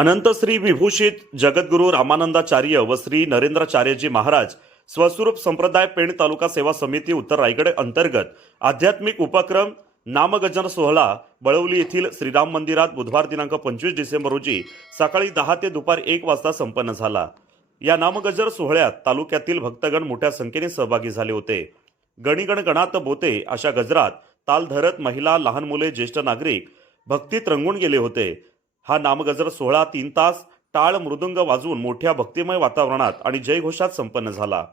अनंत श्री विभूषित जगद्गुरू रामानंदाचार्य व श्री नरेंद्राचार्यजी महाराज स्वस्वरूप संप्रदाय पेण तालुका सेवा समिती उत्तर रायगड अंतर्गत आध्यात्मिक उपक्रम नामगजर सोहळा बळवली येथील श्रीराम मंदिरात बुधवार दिनांक पंचवीस डिसेंबर रोजी सकाळी दहा ते दुपारी एक वाजता संपन्न झाला. या नामगजर सोहळ्यात तालुक्यातील भक्तगण मोठ्या संख्येने सहभागी झाले होते. गणिगण गणात बोते अशा गजरात ताल धरत महिला लहान मुले ज्येष्ठ नागरिक भक्तीत रंगून गेले होते. हा नामगजर सोहळा तीन तास टाळ मृदुंग वाजवून मोठ्या भक्तिमय वातावरणात आणि जयघोषात संपन्न झाला.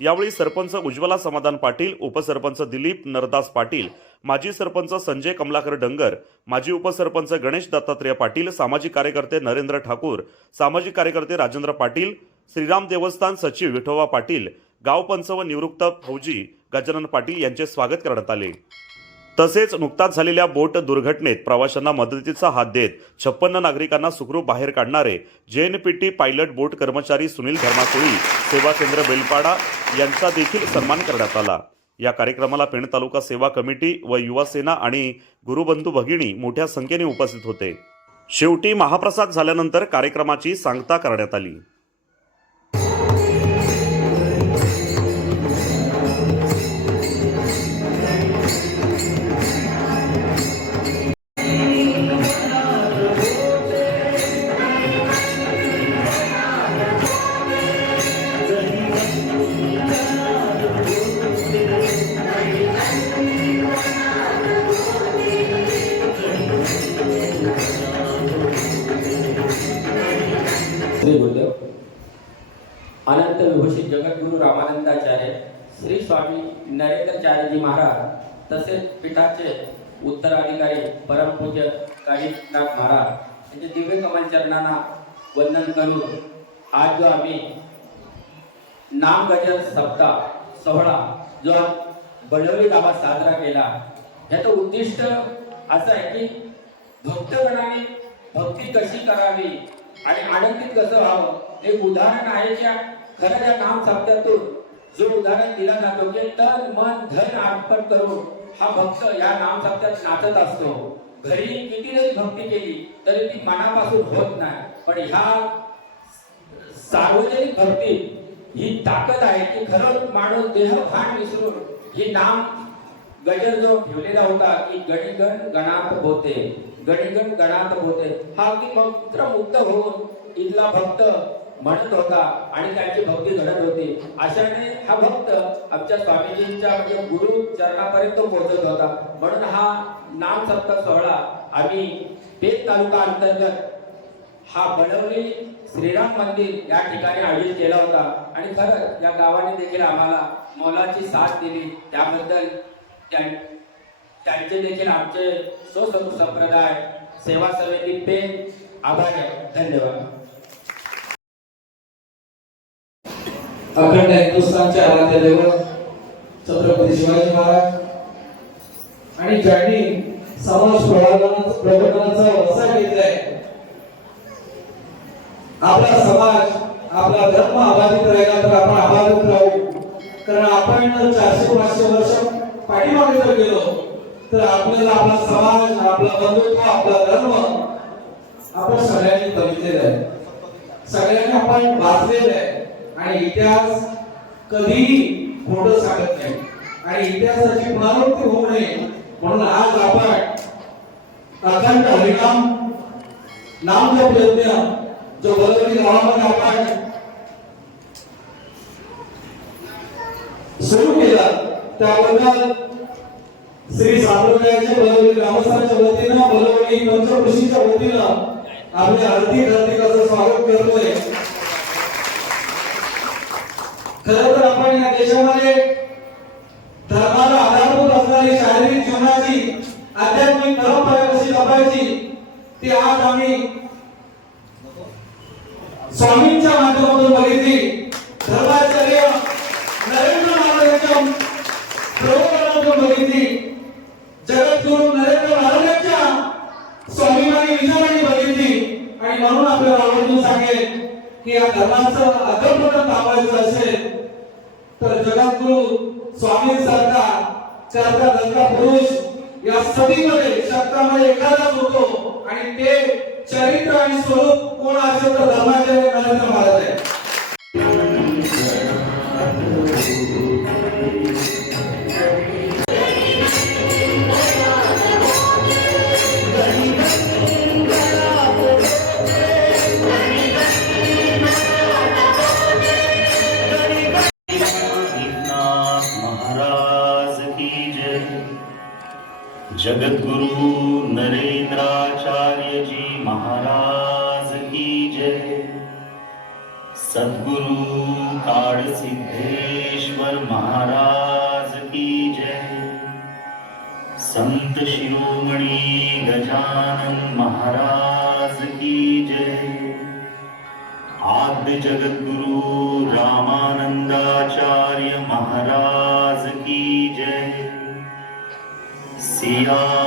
यावेळी सरपंच उज्ज्वला समाधान पाटील उपसरपंच दिलीप नरदास पाटील माजी सरपंच संजय कमलाकर डंगर माजी उपसरपंच गणेश दत्तात्रेय पाटील सामाजिक कार्यकर्ते नरेंद्र ठाकूर सामाजिक कार्यकर्ते राजेंद्र पाटील श्रीराम देवस्थान सचिव विठोबा पाटील गावपंच व निवृत्त फौजी गजानन पाटील यांचे स्वागत करण्यात आले. तसेच नुकताच झालेल्या बोट दुर्घटनेत प्रवाशांना मदतीचा हात देत छप्पन्न नागरिकांना सुखरूप बाहेर काढणारे जेएनपीटी पायलट बोट कर्मचारी सुनील धर्माकोळी सेवा केंद्र बेलपाडा यांचा देखील सन्मान करण्यात आला. या कार्यक्रमाला पेण तालुका सेवा कमिटी व युवा सेना आणि गुरुबंधू भगिनी मोठ्या संख्येने उपस्थित होते. शेवटी महाप्रसाद झाल्यानंतर कार्यक्रमाची सांगता करण्यात आली. श्री गुरुदेव। अनंत विभूषित जगद्गुरु रामानंदाचार्य श्री स्वामी नरेंद्रचार्यजी महाराज तसेच पीठाचे उत्तराधिकारी परमपूज्य काळीनाथ महाराज यांचे दिव्य कमल चरणांना वंदन करून आज जो आम्ही नाम गजर सप्ताह सोहळा जो आज बळवली गावात साजरा केला याचं उद्दिष्ट असं आहे की भक्तगणाने भक्ती कशी करावी आणि आनंदित कसं व्हावं? एक उदाहरण आहे ज्या खरं त्या नाम शब्दातून जो उदाहरण दिला जातो की तन मन धन अर्पण करून हा भक्त या नाम शब्दात नाचत असतो. घरी किती जरी भक्ती केली तरी ती मनापासून होत नाही. पण ह्या सार्वजनिक भक्ती ही ताकद आहे की खरंच माणूस देह भान विसरून ही नाम गजर जो ठेवलेला होता की गणिगण गणात होते. गणिगण गणात होते. हा अगदी मंत्रमुग्ध होऊन इथला भक्त म्हणत होता आणि त्याची भक्ती घडत होती. अशाने हा भक्त आमच्या स्वामीजींच्या म्हणजे गुरु चरणापर्यंत पोहोचत होता. म्हणून हा नाम सप्ताह सोहळा आम्ही पेठ तालुका अंतर्गत हा बनवली श्रीराम मंदिर या ठिकाणी आयोजित केला होता. आणि खरं या गावाने देखील आम्हाला मोलाची साथ दिली. त्याबद्दल त्यांचे देखील आमचे स्वस्वरूप संप्रदाय सेवा समिती पे आभार आहे. धन्यवाद. अखंड हिंदुस्थानचे आराध्य दैवत छत्रपती शिवाजी महाराज आणि ज्यांनी समाज प्रबोधनाचा प्रबोधनाचा वसा घेतलाय. आपला समाज आपला धर्म अबाधित राहिला तर आपण अबाधित राहू. कारण आपण चारशे पाचशे वर्ष पाठीमागे जर गेलो तर आपल्याला आपला समाज आपला बंधुत्व आपला धर्म आपण सगळ्यांनी बघितलेला आहे. सगळ्यांनी आपण वाचलेलं आहे. आणि इतिहास कधीही खोट सांगत नाही. आणि इतिहासाची पुनरावृत्ती होऊ नये म्हणून आज आपण अखंड हरिनाम नामजप यज्ञ जो बरोबरी गावामध्ये आपण सुरू केला त्याबद्दल श्री संप्रदायाच्या बरोबरी ग्रामस्थांच्या वतीनं बलवली पंचकृषीच्या वतीनं आपले हार्दिक हार्दिक असं स्वागत करतोय. खर तर आपण या देशामध्ये धर्माला आधारभूत असणारी शारीरिक जीवनाची आध्यात्मिक परंपरा कशी जपायची ती आज आम्ही स्वामींच्या माध्यमातून बघितली धर्माचार्य नरेंद्र महाराजांच्या प्रबोधनातून बघितली जगद्गुरु नरेंद्र महाराजांच्या स्वाभिमानी विचारांनी बघितली आणि म्हणून आपल्याला आवर्जून सांगेल की या धर्माचं अधर्पतन थांबायचं असेल तर जगद्गुरु स्वामींसारखा चारका धनका पुरुष या सभीमध्ये शब्दामध्ये एखादाच होतो आणि ते चरित्र आणि स्वरूप कोण असेल तर धर्माचे नरेंद्र महाराज आहे. सद्गुरु काळ सिद्धेश्वर महाराज की जय. संत शिरोमणी गजानन महाराज की जय. आद्य जगद्गुरु रामानंदाचार्य महाराज की जय. सिया